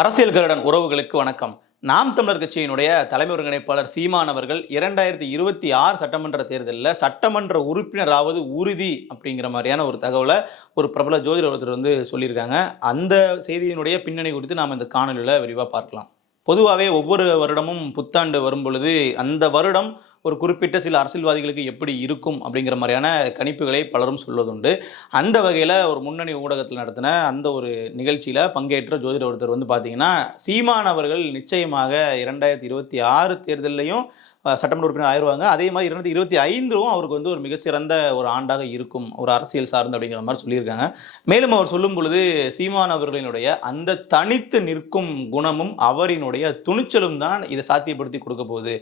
அரசியல் கருடன் உறவுகளுக்கு வணக்கம். நாம் தமிழர் கட்சியினுடைய தலைமை ஒருங்கிணைப்பாளர் சீமான் அவர்கள் இரண்டாயிரத்தி இருபத்தி ஆறு சட்டமன்ற தேர்தலில் சட்டமன்ற உறுப்பினராவது உறுதி அப்படிங்கிற மாதிரியான ஒரு தகவலை ஒரு பிரபல ஜோதிடர் ஒருத்தர் வந்து சொல்லியிருக்காங்க. அந்த செய்தியினுடைய பின்னணி குறித்து நாம் இந்த காணொலியில் விரிவாக பார்க்கலாம். பொதுவாகவே ஒவ்வொரு வருடமும் புத்தாண்டு வரும் பொழுது அந்த வருடம் ஒரு குறிப்பிட்ட சில அரசியல்வாதிகளுக்கு எப்படி இருக்கும் அப்படிங்கிற மாதிரியான கணிப்புகளை பலரும் சொல்வதுண்டு. அந்த வகையில் ஒரு முன்னணி ஊடகத்தில் நடத்தின அந்த ஒரு நிகழ்ச்சியில் பங்கேற்ற ஜோதிடர் ஒருத்தர் வந்து பார்த்தீங்கன்னா சீமான் அவர்கள் நிச்சயமாக இரண்டாயிரத்தி இருபத்தி ஆறு தேர்தலையும் சட்டமன்ற உறுப்பினர் ஆயிடுவாங்க அதே மாதிரி இரண்டாயிரத்தி இருபத்தி ஐந்தும் அவருக்கு வந்து ஒரு மிக சிறந்த ஒரு ஆண்டாக இருக்கும். ஒரு அரசியல் சார்ந்து அப்படிங்கிற மாதிரி சொல்லியிருக்காங்க. மேலும் அவர் சொல்லும் பொழுது சீமான் அவர்களினுடைய அந்த தனித்து நிற்கும் குணமும் அவரினுடைய துணிச்சலும் தான் இதை சாத்தியப்படுத்தி கொடுக்க போகுது.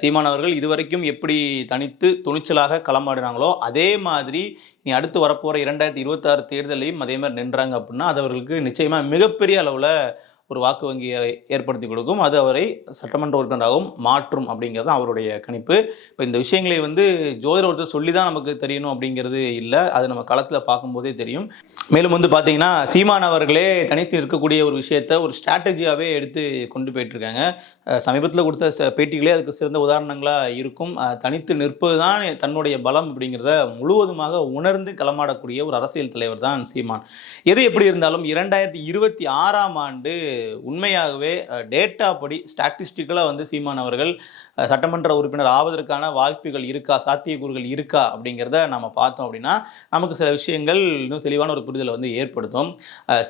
சீமான் அவர்கள் இதுவரைக்கும் எப்படி தனித்து துணிச்சலாக களமாடினாங்களோ அதே மாதிரி நீ அடுத்து வரப்போகிற இரண்டாயிரத்தி இருபத்தாறு தேர்தலையும் அதே மாதிரி நின்றாங்க அப்படின்னா அது அவர்களுக்கு நிச்சயமாக மிகப்பெரிய அளவில் ஒரு வாக்கு வங்கியை ஏற்படுத்தி கொடுக்கும். அது அவரை சட்டமன்ற உறுப்பினராகவும் மாற்றும் அப்படிங்கிறது தான் அவருடைய கணிப்பு. இப்போ இந்த விஷயங்களை வந்து ஜோதிடர் ஒருத்தர் சொல்லி தான் நமக்கு தெரியணும் அப்படிங்கிறது இல்லை. அது நம்ம களத்தில் பார்க்கும்போதே தெரியும். மேலும் வந்து பார்த்தீங்கன்னா சீமான் அவர்களே தனித்து இருக்கக்கூடிய ஒரு விஷயத்த ஒரு ஸ்ட்ராட்டஜியாகவே எடுத்து கொண்டு போயிட்டுருக்காங்க. சமீபத்தில் கொடுத்த ச- பேட்டிகளே அதுக்கு சிறந்த உதாரணங்களாக இருக்கும். தனித்து நிற்பது தான் தன்னுடைய பலம் அப்படிங்கிறத முழுவதுமாக உணர்ந்து களமாடக்கூடிய ஒரு அரசியல் தலைவர் தான் சீமான். எது எப்படி இருந்தாலும் இரண்டாயிரத்தி இருபத்தி ஆறாம் ஆண்டு உண்மையாகவே டேட்டா படி ஸ்டாட்டிஸ்டிக்கலாக வந்து சீமான் அவர்கள் சட்டமன்ற உறுப்பினர் ஆவதற்கான வாய்ப்புகள் இருக்கா சாத்தியக்கூறுகள் இருக்கா அப்படிங்கிறத நம்ம பார்த்தோம் அப்படின்னா நமக்கு சில விஷயங்கள் இன்னும் தெளிவான ஒரு புரிதலை வந்து ஏற்படுத்தும்.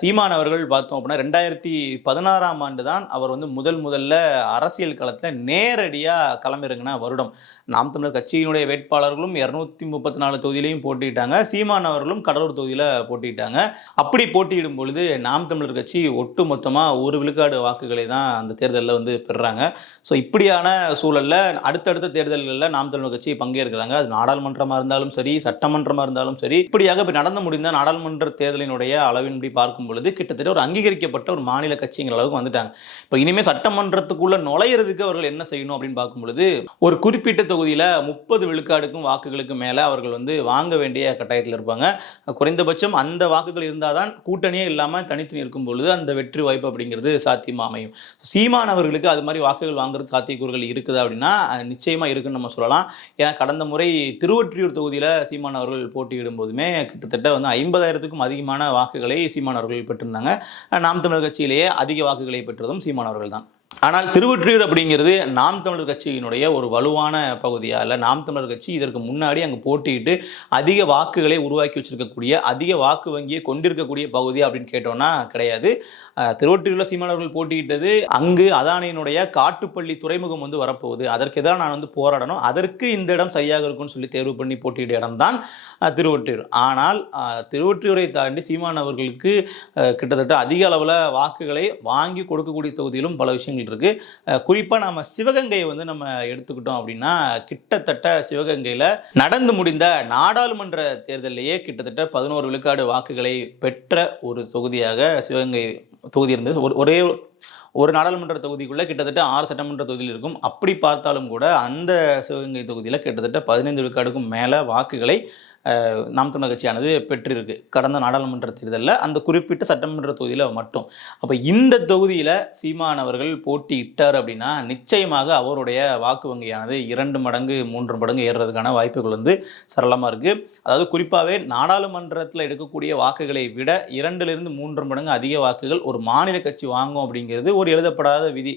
சீமான் அவர்கள் பார்த்தோம் அப்படின்னா ரெண்டாயிரத்தி பதினாறாம் ஆண்டு தான் அவர் வந்து முதல் முதல்ல அரசியல் களத்தில் நேரடியாக களமிறங்கின வருடம். நாம் தமிழர் கட்சியினுடைய வேட்பாளர்களும் இரநூத்தி முப்பத்தி நாலு தொகுதியிலையும் போட்டியிட்டாங்க. சீமான் அவர்களும் கடலூர் தொகுதியில் போட்டியிட்டாங்க. அப்படி போட்டியிடும் பொழுது நாம் தமிழர் கட்சி ஒட்டு மொத்தமாக ஒரு விழுக்காடு வாக்குகளை தான் அந்த தேர்தலில் வந்து பெறுறாங்க. ஸோ இப்படியான சூழலில் அடுத்தடுத்த தேர்தல்களில் நாம் தமிழ் கட்சி பங்கேற்கிறாங்க. அது நாடாளுமன்றமாக இருந்தாலும் சரி சட்டமன்றமாக இருந்தாலும் சரி இப்படியாக இப்போ நடந்து முடிந்த நாடாளுமன்ற தேர்தலினுடைய அளவின்படி பார்க்கும் பொழுது கிட்டத்தட்ட ஒரு அங்கீகரிக்கப்பட்ட ஒரு மாநில கட்சிங்கிற அளவுக்கு வந்துட்டாங்க. இப்போ இனிமேல் சட்டமன்றத்துக்குள்ளே நுழையிறதுக்கு அவர்கள் என்ன செய்யணும் அப்படின்னு பார்க்கும் பொழுது ஒரு குறிப்பிட்ட தொகுதியில் முப்பது விழுக்காடுக்கும் வாக்குகளுக்கு மேலே அவர்கள் வந்து வாங்க வேண்டிய கட்டாயத்தில் இருப்பாங்க. குறைந்தபட்சம் அந்த வாக்குகள் இருந்தால் தான் கூட்டணியே இல்லாமல் தனித்து நிற்கும் பொழுது அந்த வெற்றி வாய்ப்பு அப்படிங்கிறது சாத்தியமாக அமையும். சீமான் அவர்களுக்கு அது மாதிரி வாக்குகள் வாங்குறது சாத்தியக்கூறுகள் இருக்குதா அப்படின்னா நிச்சயமாக நிச்சயமா இருக்குன்னு நம்ம சொல்லலாம். ஏன்னா கடந்த முறை திருவொற்றியூர் தொகுதியில் சீமான் அவர்கள் போட்டியிடும் போதுமே கிட்டத்தட்ட வந்து ஐம்பதாயிரத்துக்கும் அதிகமான வாக்குகளை சீமான் அவர்கள் பெற்றிருந்தாங்க. நாம் தமிழர் கட்சியிலேயே அதிக வாக்குகளை பெற்றதும் சீமான் அவர்கள் தான். ஆனால் திருவொற்றியூர் அப்படிங்கிறது நாம் தமிழர் கட்சியினுடைய ஒரு வலுவான பகுதியாக இல்லை நாம் தமிழர் கட்சி இதற்கு முன்னாடி அங்கே போட்டியிட்டு அதிக வாக்குகளை உருவாக்கி வச்சிருக்கக்கூடிய அதிக வாக்கு வங்கியை கொண்டிருக்கக்கூடிய பகுதி அப்படின்னு கேட்டோம்னா கிடையாது. திருவொற்றியூரில் சீமானவர்கள் போட்டியிட்டது அங்கு அதானியினுடைய காட்டுப்பள்ளி துறைமுகம் வந்து வரப்போகுது. அதற்கு எதிராக நான் வந்து போராடணும். அதற்கு இந்த இடம் சரியாக இருக்கும்னு சொல்லி தேர்வு பண்ணி போட்டியிட்ட இடம் தான் திருவொற்றியூர். ஆனால் திருவொற்றியூரை தாண்டி சீமானவர்களுக்கு கிட்டத்தட்ட அதிக அளவில் வாக்குகளை வாங்கி கொடுக்கக்கூடிய தொகுதியிலும் பல விஷயங்கள் இருக்கு குறிப்பாக நம்ம சிவகங்கையை வந்து நம்ம எடுத்துக்கிட்டோம் அப்படின்னா கிட்டத்தட்ட சிவகங்கையில் நடந்து முடிந்த நாடாளுமன்ற தேர்தலிலேயே கிட்டத்தட்ட பதினோரு விழுக்காடு வாக்குகளை பெற்ற ஒரு தொகுதியாக சிவகங்கை தொகுதி இருந்தது. ஒரு ஒரே ஒரு நாடாளுமன்ற தொகுதிக்குள்ளே கிட்டத்தட்ட ஆறு சட்டமன்ற தொகுதியில் இருக்கும். அப்படி பார்த்தாலும் கூட அந்த சிவகங்கை தொகுதியில் கிட்டத்தட்ட பதினைந்து விழுக்காடுக்கும் மேலே வாக்குகளை நாம் தமிழர் கட்சியானது பெற்றிருக்கு. கடந்த நாடாளுமன்ற தேர்தலில் அந்த குறிப்பிட்ட சட்டமன்ற தொகுதியில் மட்டும். அப்போ இந்த தொகுதியில் சீமான் அவர்கள் போட்டியிட்டார் அப்படின்னா நிச்சயமாக அவருடைய வாக்கு வங்கியானது இரண்டு மடங்கு மூன்று மடங்கு ஏறுறதுக்கான வாய்ப்புகள் வந்து சரளமாக இருக்குது அதாவது குறிப்பாகவே நாடாளுமன்றத்தில் எடுக்கக்கூடிய வாக்குகளை விட இரண்டிலிருந்து மூன்று மடங்கு அதிக வாக்குகள் ஒரு மாநில கட்சி வாங்கும் அப்படிங்கிறது ஒரு எழுதப்படாத விதி.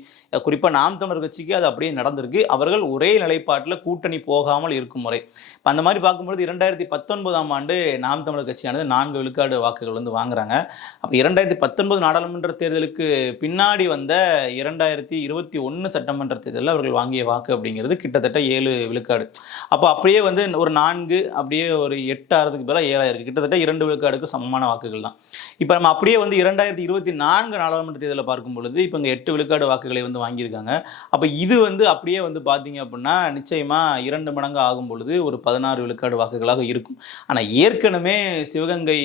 குறிப்பாக நாம் தமிழர் கட்சிக்கு அது அப்படியே நடந்திருக்கு. அவர்கள் ஒரே நிலைப்பாட்டில் கூட்டணி போகாமல் இருக்கும் முறை. இப்போ அந்த மாதிரி பார்க்கும்பொழுது இரண்டாயிரத்தி பத்தொன்பதாம் ஆண்டு நாம் தமிழர் கட்சியானது நான்கு விழுக்காடு வாக்குகள் வந்து வாங்குறாங்க. அப்போ இரண்டாயிரத்தி பத்தொன்பது நாடாளுமன்ற தேர்தலுக்கு பின்னாடி வந்த இரண்டாயிரத்தி இருபத்தி ஒன்று சட்டமன்ற தேர்தலில் அவர்கள் வாங்கிய வாக்கு அப்படிங்கிறது கிட்டத்தட்ட ஏழு விழுக்காடு. அப்போ அப்படியே வந்து ஒரு நான்கு அப்படியே ஒரு எட்டு ஆறதுக்கு பதிலாக ஏழாயிருக்கு கிட்டத்தட்ட இரண்டு விழுக்காடுக்கு சமமான வாக்குகள் தான். இப்போ நம்ம அப்படியே வந்து இரண்டாயிரத்தி இருபத்தி நான்கு நாடாளுமன்ற தேர்தலில் பார்க்கும் பொழுது இப்போ இங்கே எட்டு விழுக்காடு வாக்குகளை வந்து வாங்கியிருக்காங்க. அப்போ இது வந்து அப்படியே வந்து பார்த்தீங்க அப்படின்னா நிச்சயமாக இரண்டு மடங்கு ஆகும் பொழுது ஒரு பதினாறு விழுக்காடு வாக்குகளாக இருக்கும். இருக்கும். ஆனால் ஏற்கனவே சிவகங்கை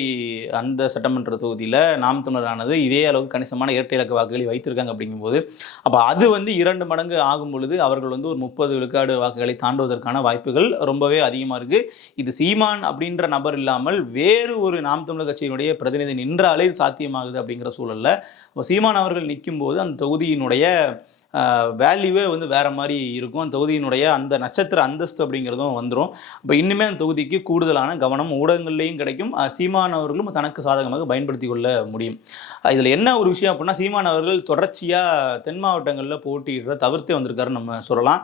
அந்த சட்டமன்ற தொகுதியில் நாம் தமிழரானது இதே அளவுக்கு கணிசமான இரட்டை இலக்க வாக்குகளை வைத்திருக்காங்க அப்படிங்கும்போது அப்போ அது வந்து இரண்டு மடங்கு ஆகும் பொழுது அவர்கள் வந்து ஒரு முப்பது விழுக்காடு வாக்குகளை தாண்டுவதற்கான வாய்ப்புகள் ரொம்பவே அதிகமாக இருக்குது இது சீமான் அப்படின்ற நபர் இல்லாமல் வேறு ஒரு நாம் தமிழர் கட்சியினுடைய பிரதிநிதி நின்றாலே இது சாத்தியமாகுது அப்படிங்கிற சூழல்ல சீமான் அவர்கள் நிற்கும்போது அந்த தொகுதியினுடைய வேல்யூவே வந்து வேற மாதிரி இருக்கும். அந்த தொகுதியினுடைய அந்த நட்சத்திர அந்தஸ்து அப்படிங்கிறதும் வந்துடும் இப்போ இன்னுமே அந்த தொகுதிக்கு கூடுதலான கவனம் ஊடகங்கள்லேயும் கிடைக்கும். சீமானவர்களும் சீமான் அவர்களும் தனக்கு சாதகமாக பயன்படுத்தி கொள்ள முடியும். இதில் என்ன ஒரு விஷயம் அப்படின்னா சீமான் அவர்கள் தொடர்ச்சியாக தென் மாவட்டங்களில் போட்டியிடுற தவிர்த்தே வந்திருக்காருன்னு நம்ம சொல்லலாம்.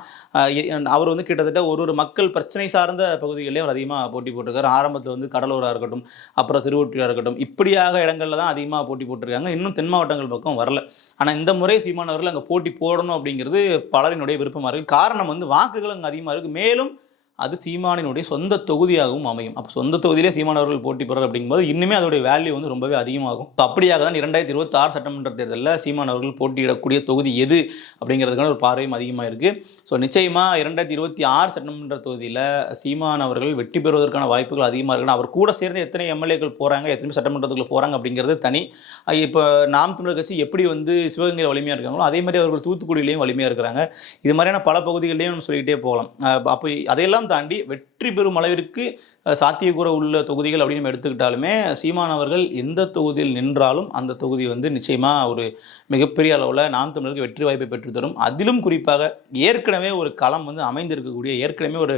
அவர் வந்து கிட்டத்தட்ட ஒரு ஒரு மக்கள் பிரச்சனை சார்ந்த பகுதிகளிலே அவர் அதிகமாக போட்டி போட்டிருக்காரு. ஆரம்பத்தில் வந்து கடலூராக இருக்கட்டும் அப்புறம் திருவொற்றியாக இருக்கட்டும் இப்படியாக இடங்களில் தான் அதிகமாக போட்டி போட்டிருக்காங்க. இன்னும் தென் மாவட்டங்கள் பக்கம் வரல. ஆனால் இந்த முறை சீமான் அவர்கள் அங்கே போட்டி போ போடணும் அப்படிங்கிறது பலரினுடைய விருப்பமாக இருக்குது காரணம் வந்து வாக்குகள் அங்கே அதிகமாக இருக்குது மேலும் அது சீமானினுடைய சொந்த தொகுதியாகவும் அமையும். அப்போ சொந்த தொகுதியிலே சீமான் அவர்கள் போட்டி பெறார் அப்படிங்கும்போது இன்னுமே அதோடைய வேல்யூ வந்து ரொம்பவே அதிகமாகும். ஸோ அப்படியாக தான் இரண்டாயிரத்தி இருபத்தி ஆறு சட்டமன்ற தேர்தலில் சீமான் அவர்கள் போட்டியிடக்கூடிய தொகுதி எது அப்படிங்கிறதுக்கான ஒரு பார்வையும் அதிகமாக இருக்குது ஸோ நிச்சயமாக இரண்டாயிரத்தி இருபத்தி ஆறு சட்டமன்ற தொகுதியில் சீமான் அவர்கள் வெற்றி பெறுவதற்கான வாய்ப்புகள் அதிகமாக இருக்கணும் அவர் கூட சேர்ந்து எத்தனை எம்எல்ஏக்கள் போகிறாங்க எத்தனை சட்டமன்றத்துக்குள்ள போகிறாங்க அப்படிங்கிறது தனி. இப்போ நாம் தமிழர் கட்சி எப்படி வந்து சிவகங்கையில் வலிமையாக இருக்காங்களோ அதே மாதிரி அவர்கள் தூத்துக்குடியிலையும் வலிமையாக இருக்கிறாங்க. இது மாதிரியான பல பகுதிகளிலையும் நம்ம சொல்லிக்கிட்டே போகலாம். அப்போ அதையெல்லாம் தாண்டி வெற்றி வெற்றி பெறும் அளவிற்கு சாத்தியக்கூற உள்ள தொகுதிகள் அப்படின்னு நம்ம எடுத்துக்கிட்டாலுமே சீமான் அவர்கள் எந்த தொகுதியில் நின்றாலும் அந்த தொகுதி வந்து நிச்சயமாக ஒரு மிகப்பெரிய அளவில் நாம் தமிழருக்கு வெற்றி வாய்ப்பை பெற்றுத்தரும் அதிலும் குறிப்பாக ஏற்கனவே ஒரு களம் வந்து அமைந்திருக்கக்கூடிய ஏற்கனவே ஒரு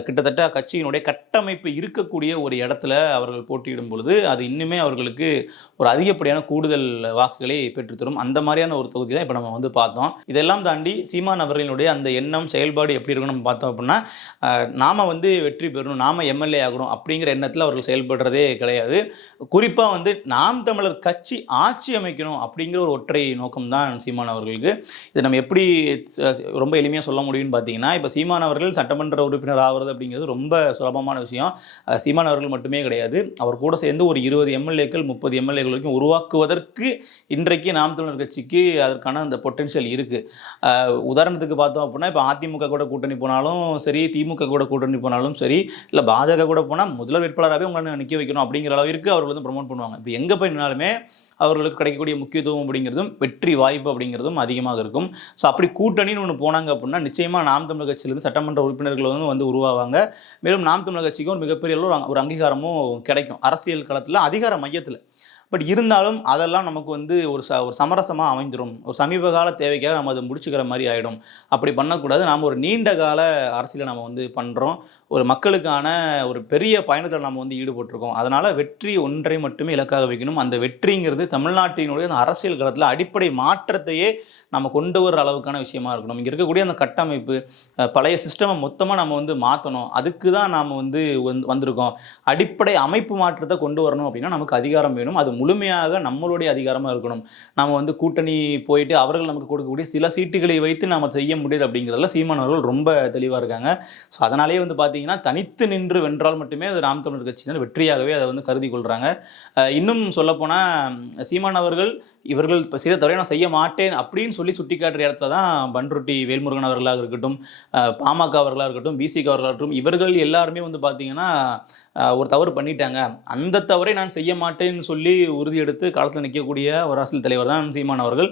கிட்டத்தட்ட கட்சியினுடைய கட்டமைப்பு இருக்கக்கூடிய ஒரு இடத்துல அவர்கள் போட்டியிடும் பொழுது அது இன்னுமே அவர்களுக்கு ஒரு அதிகப்படியான கூடுதல் வாக்குகளை பெற்றுத்தரும் அந்த மாதிரியான ஒரு தொகுதி தான் இப்போ நம்ம வந்து பார்த்தோம். இதெல்லாம் தாண்டி சீமான் அவர்களினுடைய அந்த எண்ணம் செயல்பாடு எப்படி இருக்குன்னு நம்ம பார்த்தோம் அப்படின்னா நாம் வந்து வெற்றி பெறணும் நாம எம்எல்ஏ ஆகணும் அப்படிங்கிற எண்ணத்தில் அவர்கள் செயல்படுறதே கிடையாது. குறிப்பாக வந்து நாம் தமிழர் கட்சி ஆட்சி அமைக்கணும் அப்படிங்கிற ஒரு ஒற்றை நோக்கம் தான் சீமான் அவர்களுக்கு. இது நம்ம எப்படி ரொம்ப எளிமையாக சொல்ல முடியும்னு பார்த்தீங்கன்னா இப்போ சீமான் அவர்கள் சட்டமன்ற உறுப்பினர் ஆகிறது அப்படிங்கிறது ரொம்ப சுலபமான விஷயம். சீமான் அவர்கள் மட்டுமே கிடையாது. அவர் கூட சேர்ந்து ஒரு இருபது எம்எல்ஏக்கள் முப்பது எம்எல்ஏக்கள் வரைக்கும் உருவாக்குவதற்கு இன்றைக்கு நாம் தமிழர் கட்சிக்கு அதற்கான அந்த பொட்டென்ஷியல் இருக்குது உதாரணத்துக்கு பார்த்தோம் அப்படின்னா இப்போ அதிமுக கூட கூட்டணி போனாலும் சரி திமுக கூட கூட்டணி போனாலும் சரி இல்லை பாஜக கூட போனால் முதல்வர் வேட்பாளராகவே உங்களை நிற்க வைக்கணும் அப்படிங்கிற அளவிற்கு அவர்கள் வந்து ப்ரமோட் பண்ணுவாங்க. இப்போ எங்கே போய் நின்னாலுமே அவர்களுக்கு கிடைக்கக்கூடிய முக்கியத்துவம் அப்படிங்கிறதும் வெற்றி வாய்ப்பு அப்படிங்கிறதும் அதிகமாக இருக்கும். ஸோ அப்படி கூட்டணின்னு ஒன்று போனாங்க அப்படின்னா நிச்சயமாக நாம் தமிழர் கட்சியிலிருந்து சட்டமன்ற உறுப்பினர்கள் வந்து வந்து உருவாவாங்க. மேலும் நாம் தமிழர் கட்சிக்கும் ஒரு மிகப்பெரிய ஒரு ஒரு அங்கீகாரமும் கிடைக்கும். அரசியல் களத்தில் அதிகார மையத்தில். பட் இருந்தாலும் அதெல்லாம் நமக்கு வந்து ஒரு ச ஒரு சமரசமாக அமைஞ்சிரும். ஒரு சமீப கால தேவைக்காக நம்ம அதை முடிச்சுக்கிற மாதிரி ஆகிடும் அப்படி பண்ணக்கூடாது. நாம் ஒரு நீண்ட கால அரசியலை நம்ம வந்து பண்ணுறோம் ஒரு மக்களுக்கான ஒரு பெரிய பயணத்தில் நம்ம வந்து ஈடுபட்டிருக்கோம். அதனால் வெற்றி ஒன்றை மட்டுமே இலக்காக வைக்கணும். அந்த வெற்றிங்கிறது தமிழ்நாட்டினுடைய அந்த அரசியல் களத்தில் அடிப்படை மாற்றத்தையே நம்ம கொண்டு வர அளவுக்கான விஷயமா இருக்கணும். இங்கே இருக்கக்கூடிய அந்த கட்டமைப்பு பழைய சிஸ்டமை மொத்தமாக நம்ம வந்து மாற்றணும் அதுக்கு தான் நாம் வந்து வந்திருக்கோம். அடிப்படை அமைப்பு மாற்றத்தை கொண்டு வரணும் அப்படின்னா நமக்கு அதிகாரம் வேணும். அது முழுமையாக நம்மளுடைய அதிகாரமாக இருக்கணும். நம்ம வந்து கூட்டணி போயிட்டு அவர்கள் நமக்கு கொடுக்கக்கூடிய சில சீட்டுகளை வைத்து நாம் செய்ய முடியாது அப்படிங்கிறதுல சீமான் அவர்கள் ரொம்ப தெளிவாக இருக்காங்க. ஸோ அதனாலேயே வந்து பார்த்தீங்கன்னா தனித்து நின்று வென்றால் மட்டுமே அது நாம் தமிழர் கட்சியினர் வெற்றியாகவே அதை வந்து கருதி கொள்கிறாங்க இன்னும் சொல்லப்போனால் சீமான் அவர்கள் இவர்கள் இப்போ செய்த தவிர நான் செய்ய மாட்டேன் அப்படின்னு சொல்லி சுட்டிக்காட்டுற இடத்துல தான் பன்ருட்டி வேல்முருகன் அவர்களாக இருக்கட்டும் பாமக அவர்களாக இருக்கட்டும் பிசிக அவர்களாக இருக்கட்டும் இவர்கள் எல்லாருமே வந்து பார்த்தீங்கன்னா ஒரு தவறு பண்ணிட்டாங்க. அந்த தவறை நான் செய்ய மாட்டேன்னு சொல்லி உறுதி எடுத்து காலத்தில் நிற்கக்கூடிய ஒரு அரசியல் தலைவர் தான் சீமான் அவர்கள்.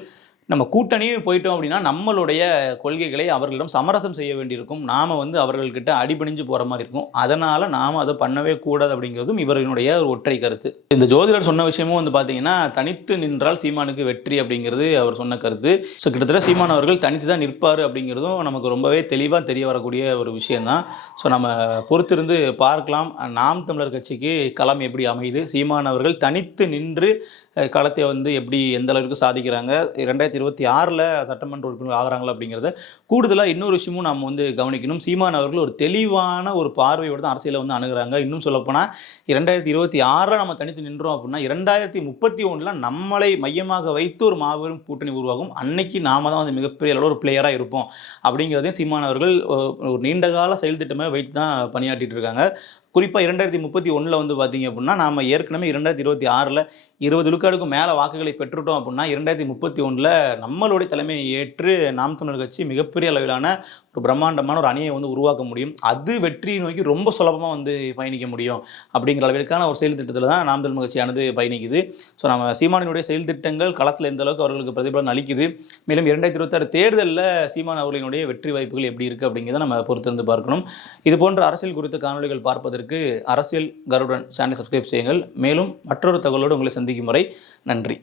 நம்ம கூட்டணியும் போயிட்டோம் அப்படின்னா நம்மளுடைய கொள்கைகளை அவர்களிடம் சமரசம் செய்ய வேண்டியிருக்கும். நாம் வந்து அவர்கள்கிட்ட அடிபணிஞ்சு போகிற மாதிரி இருக்கும். அதனால் நாம் அதை பண்ணவே கூடாது அப்படிங்கிறதும் இவர்களுடைய ஒரு ஒற்றை கருத்து. இந்த ஜோதிடர் சொன்ன விஷயமும் வந்து பார்த்தீங்கன்னா தனித்து நின்றால் சீமானுக்கு வெற்றி அப்படிங்கிறது அவர் சொன்ன கருத்து. ஸோ கிட்டத்தட்ட சீமான் அவர்கள் தனித்து தான் நிற்பார் அப்படிங்கிறதும் நமக்கு ரொம்பவே தெளிவாக தெரிய வரக்கூடிய ஒரு விஷயந்தான் ஸோ நம்ம பொறுத்திருந்து பார்க்கலாம். நாம் தமிழர் கட்சிக்கு களம் எப்படி அமையுது? சீமான் அவர்கள் தனித்து நின்று களத்தை வந்து எப்படி எந்த அளவுக்கு சாதிக்கிறாங்க? ரெண்டாயிரத்தி இருபத்தி ஆறில் சட்டமன்ற உறுப்பினர் ஆகிறாங்களா அப்படிங்கிறத கூடுதலாக இன்னொரு விஷயமும் நம்ம வந்து கவனிக்கணும். சீமான் அவர்கள் ஒரு தெளிவான ஒரு பார்வையோடு தான் அரசியலை வந்து அணுகிறாங்க. இன்னும் சொல்லப்போனால் இரண்டாயிரத்தி இருபத்தி ஆறில் நம்ம தனித்து நின்றோம் அப்படின்னா இரண்டாயிரத்தி முப்பத்தி ஒன்றில் நம்மளை மையமாக வைத்து ஒரு மாபெரும் கூட்டணி உருவாகும். அன்னைக்கு நாம தான் வந்து மிகப்பெரிய அளவில் ஒரு பிளேயராக இருப்போம். அப்படிங்கிறதையும் சீமான் அவர்கள் ஒரு நீண்டகால செயல் திட்டமாக வைத்து தான் பணியாற்றிட்டு இருக்காங்க. குறிப்பாக இரண்டாயிரத்தி முப்பத்தி ஒன்றில் வந்து பார்த்தீங்க அப்படின்னா நாம் ஏற்கனவே இரண்டாயிரத்தி இருபத்தி ஆறில் இருபது விழுக்காடுக்கும் மேலே வாக்குகளை பெற்றுட்டோம் அப்படின்னா இரண்டாயிரத்தி முப்பத்தி ஒன்றில் நம்மளுடைய தலைமையை ஏற்று நாம் தமிழர் கட்சி மிகப்பெரிய அளவிலான ஒரு பிரம்மாண்டமான ஒரு அணியை வந்து உருவாக்க முடியும். அது வெற்றியை நோக்கி ரொம்ப சுலபமாக வந்து பயணிக்க முடியும். அப்படிங்கிற அளவிற்கான ஒரு செயல் திட்டத்தில் தான் நாம் தமிழ் கட்சியானது பயணிக்குது. ஸோ நம்ம சீமானினுடைய செயல் திட்டங்கள் களத்தில் எந்த அளவுக்கு அவர்களுக்கு பிரதிபலன் அளிக்குது. மேலும் இரண்டாயிரத்தி இருபத்தாறு தேர்தலில் சீமான் அவர்களினுடைய வெற்றி வாய்ப்புகள் எப்படி இருக்குது அப்படிங்கிறத நம்ம பொறுத்திருந்து பார்க்கணும். இது போன்ற அரசியல் குறித்த காணொலிகள் பார்ப்பதற்கு அரசியல் கருடன் சேனலை சப்ஸ்கிரைப் செய்யுங்கள். மேலும் மற்றொரு தகவலோடு உங்களை சந்திக்கும் வரை நன்றி.